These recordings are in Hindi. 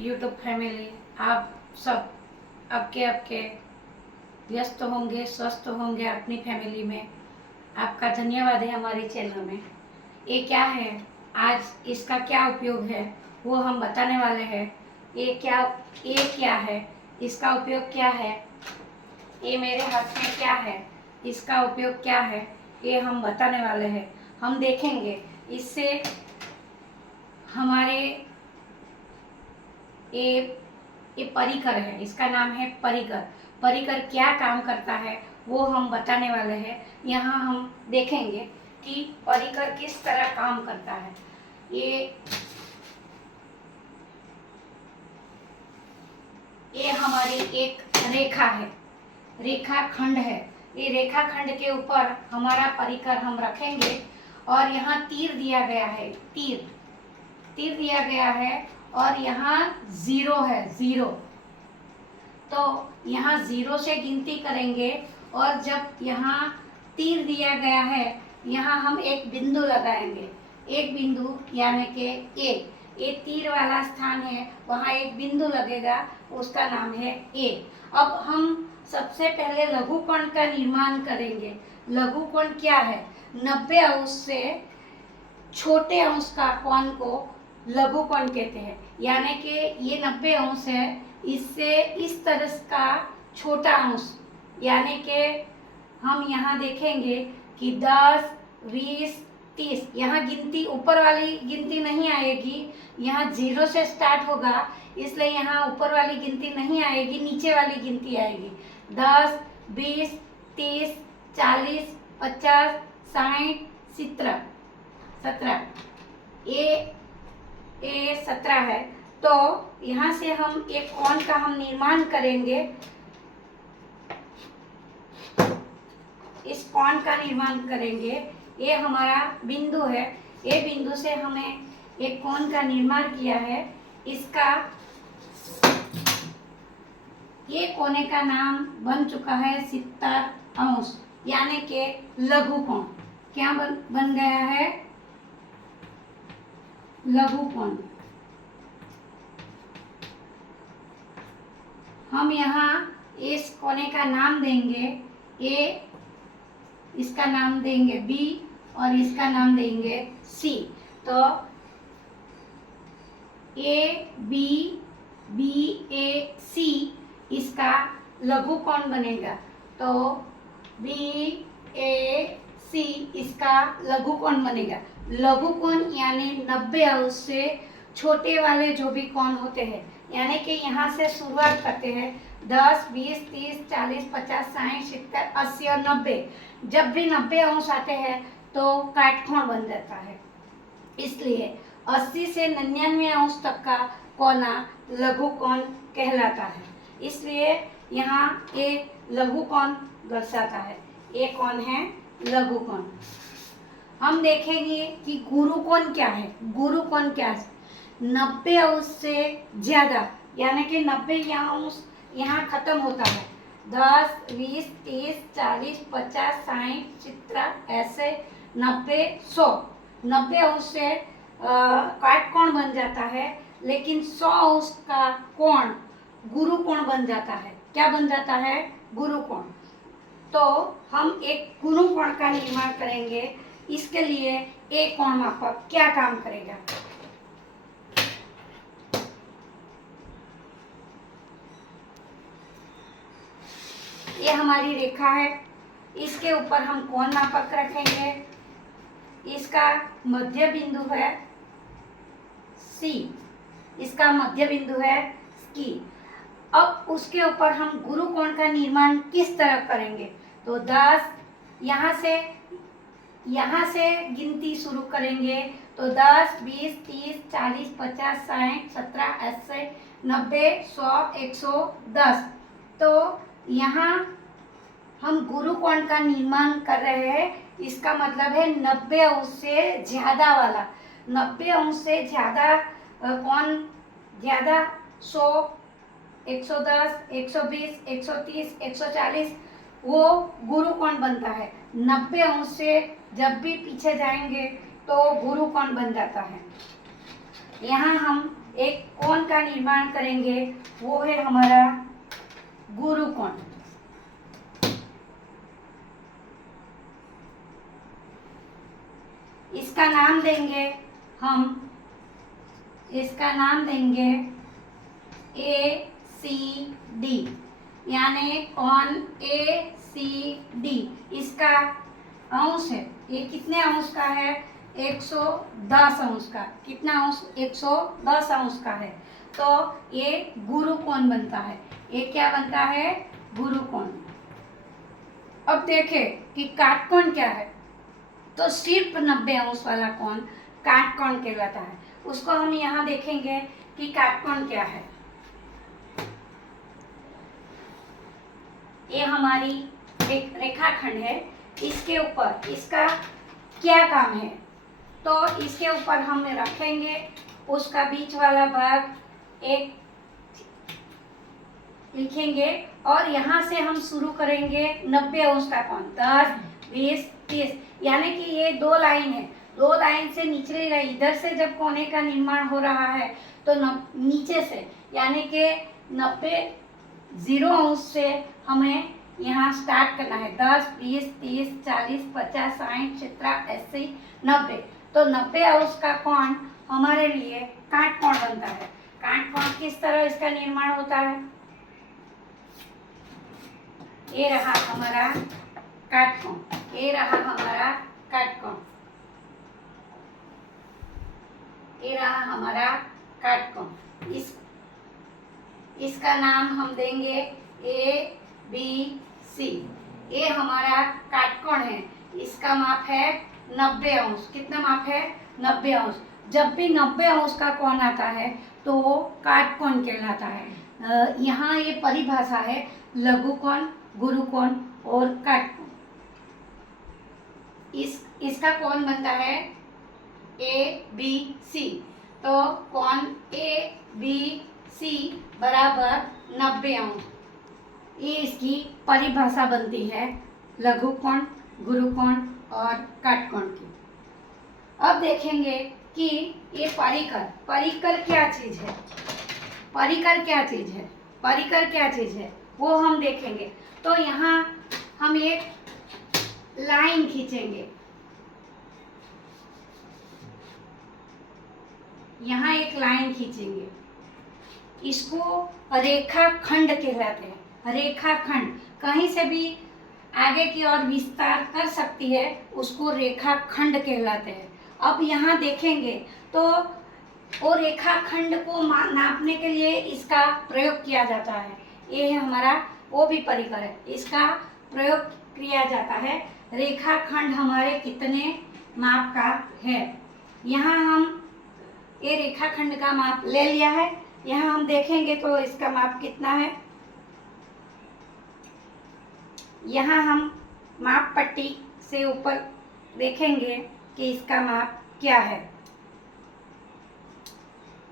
यूट्यूब फैमिली, आप सब आपके व्यस्त होंगे, स्वस्थ होंगे अपनी फैमिली में। आपका धन्यवाद है हमारी चैनल में। ये क्या है, आज इसका क्या उपयोग है वो हम बताने वाले हैं। ये क्या है, इसका उपयोग क्या है, ये मेरे हाथ में क्या है, इसका उपयोग क्या है, ये हम बताने वाले हैं। हम देखेंगे इससे हमारे ये परिकर है, इसका नाम है परिकर। परिकर क्या काम करता है वो हम बताने वाले हैं। यहाँ हम देखेंगे कि परिकर किस तरह काम करता है। ये हमारी एक रेखा है, रेखा खंड है। ये रेखा खंड के ऊपर हमारा परिकर हम रखेंगे और यहाँ तीर दिया गया है, तीर दिया गया है और यहाँ 0 है, 0। तो यहाँ 0 से गिनती करेंगे और जब यहाँ तीर दिया गया है यहाँ हम एक बिंदु लगाएंगे, एक बिंदु यानी कि ए तीर वाला स्थान है, वहाँ एक बिंदु लगेगा, उसका नाम है ए। अब हम सबसे पहले लघुकोण का निर्माण करेंगे। लघुकोण क्या है? 90 अंश से छोटे अंश का कोण को लघुकोण कहते हैं। यानी कि ये 90 अंश है, इससे इस तरह का छोटा अंश, यानी कि हम यहाँ देखेंगे कि 10, 20, 30, यहाँ गिनती ऊपर वाली गिनती नहीं आएगी, यहाँ 0 से स्टार्ट होगा, इसलिए यहाँ ऊपर वाली गिनती नहीं आएगी, नीचे वाली गिनती आएगी। 10, 20, 30, 40, 50, 60, 17 ये 17 है। तो यहाँ से हम एक कोण का हम निर्माण करेंगे। इस कोण का निर्माण करेंगे, ये हमारा बिंदु है। ये बिंदु से हमें एक कोण का निर्माण किया है। इसका ये कोने का नाम बन चुका है 70 अंश, यानी कि लघुकोण। क्या बन गया है? लघुकोण। हम यहाँ इस कोने का नाम देंगे ए, इसका नाम देंगे बी और इसका नाम देंगे सी। तो ए बी ए सी इसका लघुकोण बनेगा। तो बी ए सी इसका लघुकोण बनेगा। लघुकोण यानी 90 अंश से छोटे वाले जो भी कोण होते हैं, यानी कि यहाँ से शुरुआत करते हैं 10, 20, 30, 40, 50, 60, 70, 80 और 90। जब भी 90 अंश आते हैं तो काटकोण बन जाता है, इसलिए 80 से 99 अंश तक का कोना लघुकोण कहलाता है। इसलिए यहाँ ये लघुकोण दर्शाता है। ये कौन है? लघुकोण। हम देखेंगे कि गुरुकोण क्या है। गुरुकोण क्या है? 90 अंश से ज्यादा, यानी कि 90 अंश यहाँ खत्म होता है। 10, 20, 30, 40, 50, 60, 70 ऐसे 90, 100। 90 अंश से काटकोण बन जाता है, लेकिन 100 अंश का कोण गुरुकोण बन जाता है। क्या बन जाता है? गुरुकोण। तो हम एक गुरुकोण का निर्माण करेंगे। इसके लिए एक कोण मापक क्या काम करेगा? ये हमारी रेखा है, इसके ऊपर हम कोण मापक रखेंगे। इसका मध्य बिंदु है सी, इसका मध्य बिंदु है सी। अब उसके ऊपर हम गुरुकोण का निर्माण किस तरह करेंगे? तो 10, यहाँ से गिनती शुरू करेंगे। तो 10, 20, 30, 40, 50, 60, 70, 80, 90, 100, 110। तो यहाँ हम गुरुकोण का निर्माण कर रहे हैं। इसका मतलब है 90 अंश से ज्यादा वाला। 90 अंश से ज्यादा कोण, ज्यादा 100, 110, 120, 130, 140 वो गुरुकोण बनता है। 90 अंश से जब भी पीछे जाएंगे तो गुरुकोण बन जाता है। यहाँ हम एक कोण का निर्माण करेंगे, वो है हमारा गुरुकोण। इसका नाम देंगे हम, इसका नाम देंगे ACD, यानी कोण ACD। इसका अंश है, ये कितने अंश का है, 110 अंश का। कितना अंश, 110 अंश का है। तो ये गुरुकोण बनता है। ये क्या बनता है, गुरुकोण। अब देखें कि काटकोण क्या है, तो सिर्फ 90 अंश वाला कोण काटकोण कहलाता है। उसको हम यहाँ देखेंगे कि काटकोण क्या है। ये हमारी एक रेखाखंड है, इसके ऊपर इसका क्या काम है, तो इसके ऊपर हम रखेंगे उसका बीच वाला भाग एक लिखेंगे और यहाँ से हम शुरू करेंगे 90 अंश का कोण, 10, 20, 30, यानी कि ये दो लाइन है। दो लाइन से निचले इधर से जब कोने का निर्माण हो रहा है तो नीचे से, यानी कि 90 0 अंश से हमें यहाँ स्टार्ट करना है। 10, 20, 30, 40, 50, 60, 70, 80, 90। तो 90 अंश का कोण हमारे लिए काटकोण बनता है। काटकोण किस तरह इसका निर्माण होता है, ये रहा हमारा काटकोण, ये रहा हमारा काटकोण, ये रहा हमारा काटकोण। इसका नाम हम देंगे ABC। ये हमारा काटकोण है, इसका माप है 90 अंश। कितना माप है, 90 अंश। जब भी 90 अंश का कोण आता है तो वो काटकोण कहलाता है। यहाँ ये परिभाषा है लघुकोण, गुरुकोण और काटकोण। इसका कोण बनता है ABC। तो कोण ABC बराबर 90 अंश, ये इसकी परिभाषा बनती है लघुकोण, गुरुकोण और काटकोण की। अब देखेंगे कि ये परिकर क्या चीज है, परिकर क्या चीज है, परिकर क्या चीज है वो हम देखेंगे। तो यहाँ हम एक लाइन खींचेंगे, यहाँ एक लाइन खींचेंगे, इसको रेखाखंड कहलाते हैं। रेखाखंड कहीं से भी आगे की ओर विस्तार कर सकती है, उसको रेखाखंड कहलाते हैं। अब यहाँ देखेंगे तो वो रेखाखंड को नापने के लिए इसका प्रयोग किया जाता है। ये है हमारा वो भी परिकर है, इसका प्रयोग किया जाता है। रेखाखंड हमारे कितने माप का है, यहाँ हम ये रेखाखंड का माप ले लिया है। यहाँ हम देखेंगे तो इसका माप कितना है, यहाँ हम माप पट्टी से ऊपर देखेंगे कि इसका माप क्या है।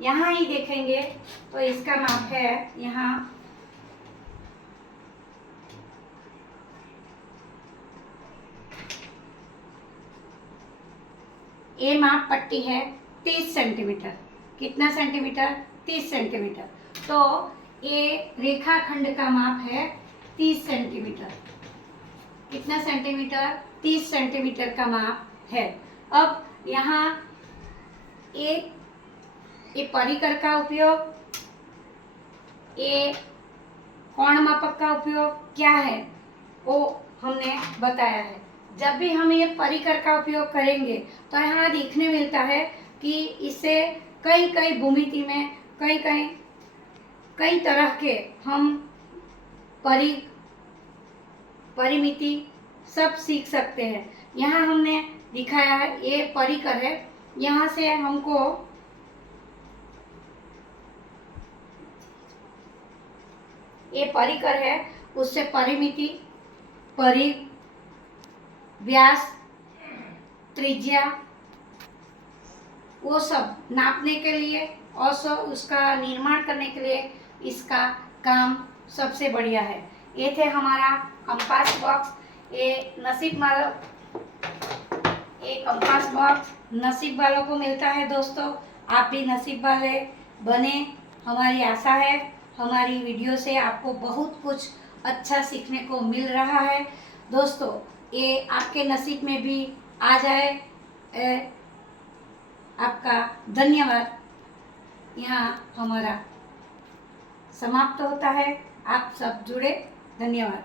यहाँ ही देखेंगे तो इसका माप है, यहाँ ये माप पट्टी है 30 सेंटीमीटर। कितना सेंटीमीटर, 30 सेंटीमीटर। तो ये रेखाखंड का माप है 30 सेंटीमीटर। कितना सेंटीमीटर, 30 सेंटीमीटर का माप है। अब यहाँ ये परिकर का उपयोग, ये कोण मापक का उपयोग क्या है वो हमने बताया है। जब भी हम ये परिकर का उपयोग करेंगे तो यहाँ देखने मिलता है कि इससे कई भूमिति में कई तरह के हम परिमिति सब सीख सकते हैं। यहाँ हमने दिखाया है ये परिकर है, यहाँ से हमको ये परिकर है, उससे परिमिति, व्यास, त्रिज्या, वो सब नापने के लिए और उसका निर्माण करने के लिए इसका काम सबसे बढ़िया है। ये थे हमारा कंपास बॉक्स। ये कंपास बॉक्स नसीब वालों को मिलता है दोस्तों, आप भी नसीब वाले बने, हमारी आशा है। हमारी वीडियो से आपको बहुत कुछ अच्छा सीखने को मिल रहा है। दोस्तों, ये आपके नसीब में भी आ जाए। आपका धन्यवाद। यहाँ हमारा समाप्त होता है। आप सब जुड़े, धन्यवाद।